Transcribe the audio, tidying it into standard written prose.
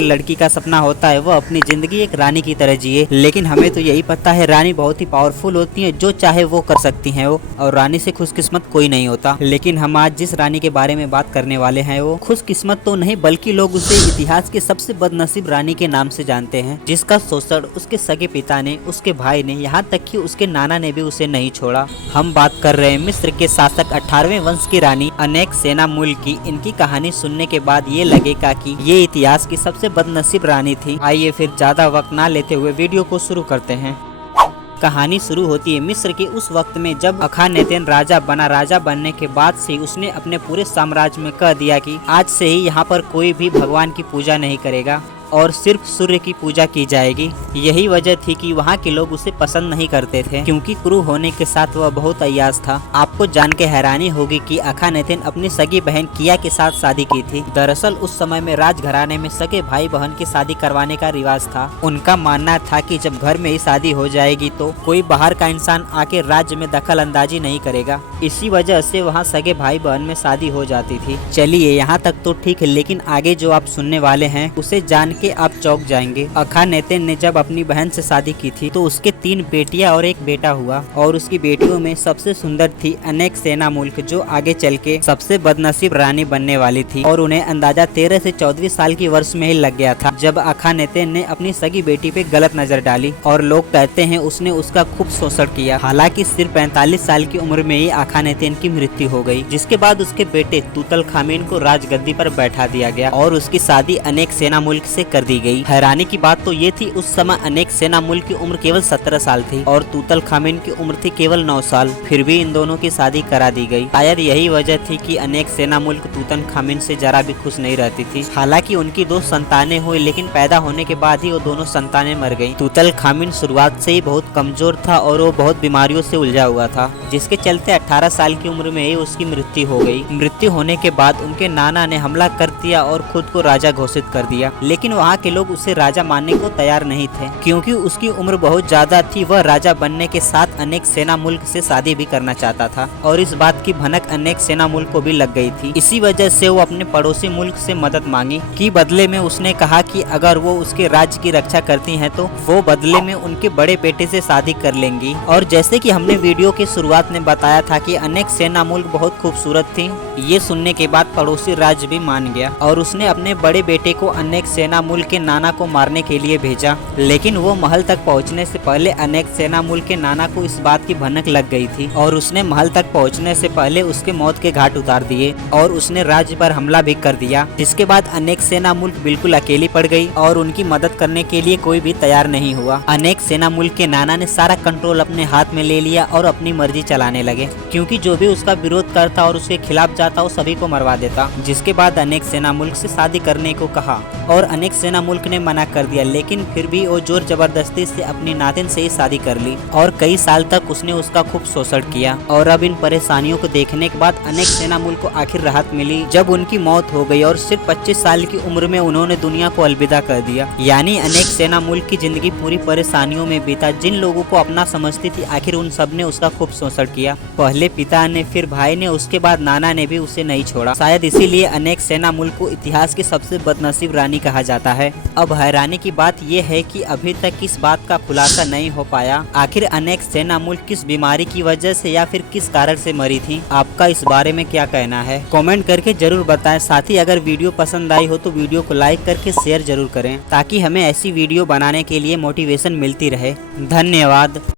हर लड़की का सपना होता है वह अपनी जिंदगी एक रानी की तरह जिए, लेकिन हमें तो यही पता है रानी बहुत ही पावरफुल होती है, जो चाहे वो कर सकती हैं वो, और रानी से खुशकिस्मत कोई नहीं होता। लेकिन हम आज जिस रानी के बारे में बात करने वाले हैं वो खुशकिस्मत तो नहीं, बल्कि लोग उसे इतिहास के सबसे बदनसीब रानी के नाम से जानते हैं, जिसका शोषण उसके सगे पिता ने, उसके भाई ने, यहाँ तक कि उसके नाना ने भी उसे नहीं छोड़ा। हम बात कर रहे हैं मिस्र के शासक 18वें वंश की रानी अनेक्सेनामुल की। इनकी कहानी सुनने के बाद ये लगेगा कि ये इतिहास की सबसे बदनसीब रानी थी। आइए फिर ज्यादा वक्त ना लेते हुए वीडियो को शुरू करते हैं। कहानी शुरू होती है मिस्र के उस वक्त में जब अखानेतेन राजा बना। राजा बनने के बाद से उसने अपने पूरे साम्राज्य में कह दिया कि आज से ही यहाँ पर कोई भी भगवान की पूजा नहीं करेगा और सिर्फ सूर्य की पूजा की जाएगी। यही वजह थी कि वहाँ के लोग उसे पसंद नहीं करते थे, क्योंकि क्रू होने के साथ वह बहुत अय्याज था। आपको जान के हैरानी होगी कि अखानेतेन अपनी सगी बहन किया के साथ शादी की थी। दरअसल उस समय में राजघराने में सगे भाई बहन की शादी करवाने का रिवाज था। उनका मानना था कि जब घर में ही शादी हो जाएगी तो कोई बाहर का इंसान आके राज्य में दखल अंदाजी नहीं करेगा। इसी वजह से वहाँ सगे भाई बहन में शादी हो जाती थी। चलिए यहाँ तक तो ठीक है, लेकिन आगे जो आप सुनने वाले हैं उसे जान के आप चौंक जाएंगे। अखानेतेन ने जब अपनी बहन से शादी की थी तो उसके 3 बेटियां और 1 बेटा हुआ, और उसकी बेटियों में सबसे सुंदर थी अनेक्सेनामुल, जो आगे चल के सबसे बदनसीब रानी बनने वाली थी। और उन्हें अंदाजा 13 से 14 साल की वर्ष में ही लग गया था जब अखानेतेन ने अपनी सगी बेटी पे गलत नजर डाली, और लोग कहते हैं उसने उसका खूब शोषण किया। हालांकि सिर्फ 45 साल की उम्र में ही अखानेतेन की मृत्यु हो गई, जिसके बाद उसके बेटे तूतनखामेन को राजगद्दी पर बैठा दिया गया और उसकी शादी अनेक्सेनामुल से कर दी गई। हैरानी की बात तो ये थी उस समय अनेक्सेनामुल की उम्र केवल 17 साल थी और तूतनखामेन की उम्र थी केवल 9 साल। फिर भी इन दोनों की शादी करा दी गई। शायद यही वजह थी कि अनेक्सेनामुल तूतनखामेन से जरा भी खुश नहीं रहती थी। हालांकि उनकी 2 संतानें हुई, लेकिन पैदा होने के बाद ही वो दोनों संतानें मर गयी। तूतनखामेन शुरुआत से ही बहुत कमजोर था और वो बहुत बीमारियों से उलझा हुआ था, जिसके चलते 18 साल की उम्र में ही उसकी मृत्यु हो गई। मृत्यु होने के बाद उनके नाना ने हमला कर दिया और खुद को राजा घोषित कर दिया, लेकिन वहाँ के लोग उसे राजा मानने को तैयार नहीं थे, क्योंकि उसकी उम्र बहुत ज्यादा थी। वह राजा बनने के साथ अनेक्सेनामुल से शादी भी करना चाहता था, और इस बात की भनक अनेक्सेनामुल को भी लग गई थी। इसी वजह से वो अपने पड़ोसी मुल्क से मदद मांगी कि बदले में उसने कहा कि अगर वो उसके राज्य की रक्षा करती हैं तो वो बदले में उनके बड़े बेटे से शादी कर लेंगी। और जैसे कि हमने वीडियो की शुरुआत में बताया था कि अनेक्सेनामुल बहुत खूबसूरत थी, ये सुनने के बाद पड़ोसी राज्य भी मान गया और उसने अपने बड़े बेटे को अनेक्सेनामुल के नाना को मारने के लिए भेजा। लेकिन वो महल तक पहुंचने से पहले अनेक्सेनामुल के नाना को इस बात की भनक लग गई थी और उसने महल तक पहुंचने से पहले उसके मौत के घाट उतार दिए और उसने राज्य पर हमला भी कर दिया। जिसके बाद अनेक्सेनामुल बिल्कुल अकेली पड़ गई और उनकी मदद करने के लिए कोई भी तैयार नहीं हुआ। अनेक्सेनामुल के नाना ने सारा कंट्रोल अपने हाथ में ले लिया और अपनी मर्जी चलाने लगे, क्योंकि जो भी उसका विरोध करता और उसके खिलाफ जाता वो सभी को मरवा देता। जिसके बाद अनेक्सेनामुल से शादी करने को कहा और अनेक्सेनामुल ने मना कर दिया, लेकिन फिर भी वो जोर जबरदस्ती से अपनी नातिन से ही शादी कर ली और कई साल तक उसने उसका खूब शोषण किया। और अब इन परेशानियों को देखने के बाद अनेक्सेनामुल को आखिर राहत मिली जब उनकी मौत हो गई और सिर्फ 25 साल की उम्र में उन्होंने दुनिया को अलविदा कर दिया। यानी अनेक्सेनामुल की जिंदगी पूरी परेशानियों में बीता। जिन लोगों को अपना समझती थी आखिर उन सब ने उसका खूब शोषण किया। पहले पिता ने, फिर भाई ने, उसके बाद नाना ने भी उसे नहीं छोड़ा। शायद इसीलिए अनेक्सेनामुल को इतिहास की सबसे बदनसीब रानी कहा जाता है। अब हैरानी की बात यह है कि अभी तक इस बात का खुलासा नहीं हो पाया आखिर अनेक्सेनामुल किस बीमारी की वजह से या फिर किस कारण से मरी थी। आपका इस बारे में क्या कहना है कमेंट करके जरूर बताएं। साथ ही अगर वीडियो पसंद आई हो तो वीडियो को लाइक करके शेयर जरूर करें, ताकि हमें ऐसी वीडियो बनाने के लिए मोटिवेशन मिलती रहे। धन्यवाद।